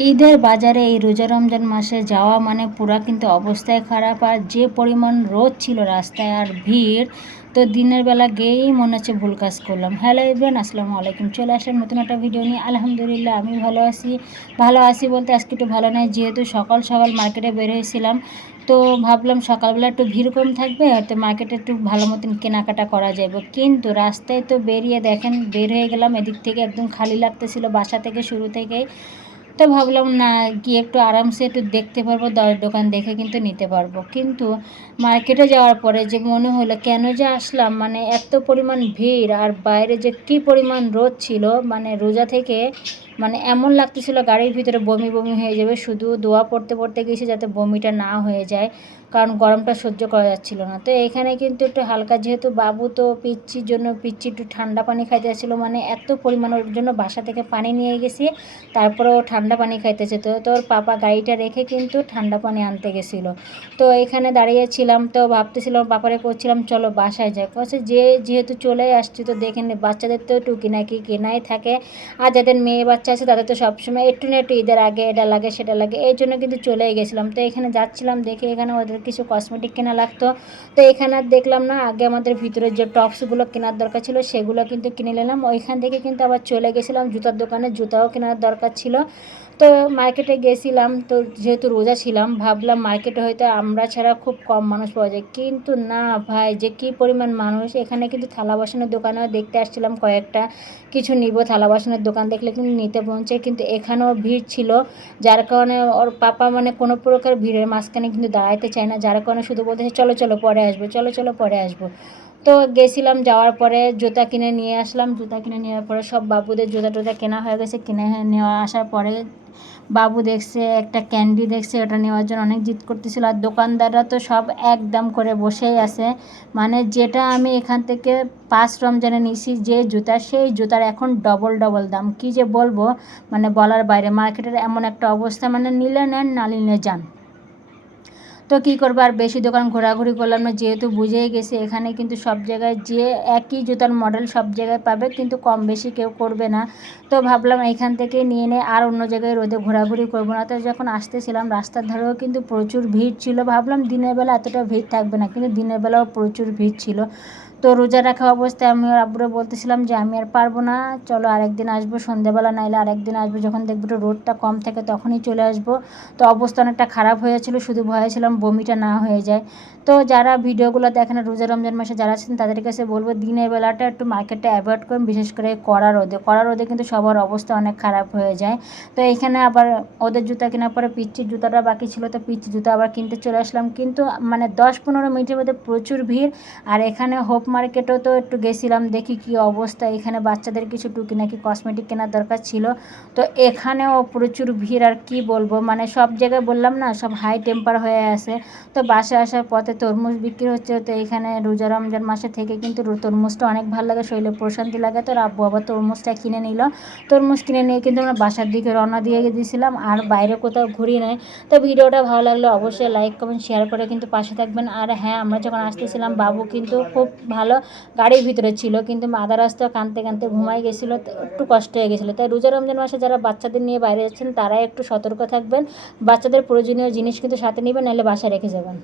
ঈদের বাজারে এই রোজা রমজান মাসে যাওয়া মানে পুরা কিন্তু অবস্থায় খারাপ। আর যে পরিমাণ রোদ ছিল রাস্তায় আর ভিড়, তো দিনের বেলা গিয়েই মনে হচ্ছে ভুল কাজ করলাম। হ্যালো ইব্রান আসসালামু আলাইকুম। চলে আসলাম নতুন একটা ভিডিও নিয়ে। আলহামদুলিল্লাহ, আমি ভালো আছি। ভালো আছি বলতে আজকে একটু ভালো নয় যেহেতু সকাল সকাল মার্কেটে বের হয়েছিলাম, তো ভাবলাম সকালবেলা একটু ভিড় কম থাকবে, হয়তো মার্কেটে একটু ভালো মতন কেনাকাটা করা যাবে। কিন্তু রাস্তায় তো বেরিয়ে দেখেন, বের হয়ে গেলাম, এদিক থেকে একদম খালি লাগতেছিল বাসা থেকে শুরু থেকেই। তো ভাবলাম, না, গিয়ে একটু আরামসে একটু দেখতে পারব দোকান দেখে কিন্তু নিতে পারব। কিন্তু মার্কেটে যাওয়ার পরে যে মনে হলো, কেন যে আসলাম? মানে এত পরিমাণ ভিড় আর বাইরে যে কী পরিমাণ রোদ ছিল মানে রোজা থেকে মানে এমন লাগতেছিল গাড়ির ভিতরে বমি বমি হয়ে যাবে, শুধু দোয়া পড়তে পড়তে গেছি যাতে বমিটা না হয়ে যায়, কারণ গরমটা সহ্য করা যাচ্ছিল না। তো এখানে কিন্তু একটু হালকা, যেহেতু বাবু তো পিচ্ছির জন্য পিচ্ছি একটু ঠান্ডা পানি খাইতে যাচ্ছিল মানে এত পরিমাণ ওর জন্য বাসা থেকে পানি নিয়ে গেছি, তারপরেও ঠান্ডা পানি খাইতেছে। তো তোর পাপা গাড়িটা রেখে কিন্তু ঠান্ডা পানি আনতে গেছিল। তো এখানে দাঁড়িয়েছিলাম তো ভাবতেছিলাম পাপারে করছিলাম চলো বাসায় যাই। বলছে যে যেহেতু চলে আসছি, তো দেখে বাচ্চাদের তো টুকি নাকি কেনাই থাকে, আর যাদের মেয়ে বাচ্চা আছে, তাদের তো সবসময় একটু না একটু ঈদের আগে এটা লাগে, সেটা লাগে। এই জন্য কিন্তু চলে গেছিলাম। তো এখানে যাচ্ছিলাম, দেখে এখানে ওদের কিছু কসমেটিক কেনা লাগতো। তো এখানে আর দেখলাম না, আগে আমাদের ভিতরে যে টপসগুলো কেনার দরকার ছিল, সেগুলো কিন্তু কিনে নিলাম। ওইখান থেকে কিন্তু আবার চলে গেছিলাম, জুতার দোকানে জুতাও কেনার দরকার ছিল। তো মার্কেটে গেছিলাম, তো যেহেতু রোজা ছিলাম, ভাবলাম মার্কেটে হয়তো আমরা ছাড়া খুব কম মানুষ পাওয়া যায়। কিন্তু না ভাই, যে কী পরিমাণ মানুষ, এখানে কিন্তু থালা বাসনের দোকানেও দেখতে আসছিলাম কয়েকটা। কিছু নিব থালা বাসনের দোকান দেখলে কিন্তু নিতে পৌঁছে কিন্তু এখানেও ভিড় ছিল, যার কারণে ওর পাপা মানে কোনো প্রকার ভিড়ের মাঝখানে কিন্তু দাঁড়াইতে চায় না, যার কারণে শুধু বলতেছে, চলো চলো, পরে আসব, চলো চলো, পরে আসব। তো গেছিলাম যাওয়ার পরে জুতা কিনে নিয়ে আসলাম। জুতা কিনে নেওয়ার পরে সব বাবুদের জুতা টুতা কেনা হয়ে গেছে। কিনে নেওয়া আসার পরে বাবু দেখছে, একটা ক্যান্ডি দেখছে, ওটা নেওয়ার জন্য অনেক জিদ করতেছিল। আর দোকানদাররা তো সব একদম করে বসেই আছে। মানে যেটা আমি এখান থেকে পাঁচ রমজানে নিছি, যে জুতা, সেই জুতার এখন ডবল ডবল দাম। কি যে বলব? মানে বলার বাইরে, মার্কেটের এমন একটা অবস্থা। মানে নিলে নেন, না নিলে যান। তো কী করব? আর বেশি দোকান ঘোরাঘুরি করলাম না, যেহেতু বুঝেই গেছি, এখানে কিন্তু সব জায়গায় যে একই জুতার মডেল সব জায়গায় পাবে, কিন্তু কম বেশি কেউ করবে না। তো ভাবলাম এখান থেকে নিয়ে নিয়ে আর অন্য জায়গায় রোদে ঘোরাঘুরি করব না। তো যখন আসতেছিলাম, রাস্তার ধারেও কিন্তু প্রচুর ভিড় ছিল। ভাবলাম দিনের বেলা এতটা ভিড় থাকবে না, কিন্তু দিনের বেলাও প্রচুর ভিড় ছিল। তো রোজা রাখা অবস্থায় আমি ওর আব্বুরে বলতেছিলাম যে, আমি আর পারব না। চলো আরেকদিন আসব সন্ধ্যেবেলা নাইলে আরেকদিন আসব। যখন দেখব একটু রোদটা কম থাকে, তখনই চলে আসব। তো অবস্থা অনেকটা খারাপ হয়েছিল। শুধু ভয়ে ছিলাম বমিটা না হয়ে যায়। তো যারা ভিডিওগুলো দেখেন, রোজা রমজান মাসে যারা আছেন, তাদের কাছে বলব, দিনের বেলাটা একটু মার্কেটটা অ্যাভয়েড করুন, বিশেষ করে কড়া রোদে। কড়া রোদে কিন্তু সবার অবস্থা অনেক খারাপ হয়ে যায়। তো এখানে আবার ওদের জুতা কেনার পরে পিচ্ছির জুতাটা বাকি ছিল, তো পিচ্ছি জুতা আবার কিনতে চলে আসলাম। কিন্তু মানে দশ পনেরো মিনিটের মধ্যে প্রচুর ভিড়। আর এখানে হোপ মার্কেটেও তো একটু গেছিলাম, দেখি কি অবস্থা। এখানে বাচ্চাদের কিছু টুকি নাকি কসমেটিক কেনার দরকার ছিল। তো এখানেও প্রচুর ভিড়, আর কি বলব? মানে সব জায়গায় বললাম না, সব হাই টেম্পার হয়ে আছে। তো বাসে আসার পথে তরমুজ বিক্রি হচ্ছে তো এখানে রোজা রমজান মাসে থেকে কিন্তু তরমুজটা অনেক ভালো লাগে, শরীরে প্রশান্তি লাগে। তো আব্বু আবার তরমুজটা কিনে নিল। তরমুজ কিনে নিয়ে কিন্তু আমরা বাসার দিকে রওনা দিয়ে দিয়েছিলাম আর বাইরে কোথাও ঘুরি নাই। তো ভিডিওটা ভালো লাগলে অবশ্যই লাইক কমেন্ট শেয়ার করে কিন্তু পাশে থাকবেন। আর হ্যাঁ আমরা যখন আসতেছিলাম, বাবু কিন্তু খুব ভালো গাড়ির ভিতরে ছিল, কিন্তু মাদা রাস্তা কাঁদতে কাঁদতে ঘুমাই গেছিল, একটু কষ্ট হয়ে গেছিল। তাই রোজা রমজান মাসে যারা বাচ্চাদের নিয়ে বাইরে যাচ্ছেন তারা একটু সতর্ক থাকবেন। বাচ্চাদের প্রয়োজনীয় জিনিস কিন্তু সাথে নেবেন, নাহলে বাসায় রেখে যাবেন।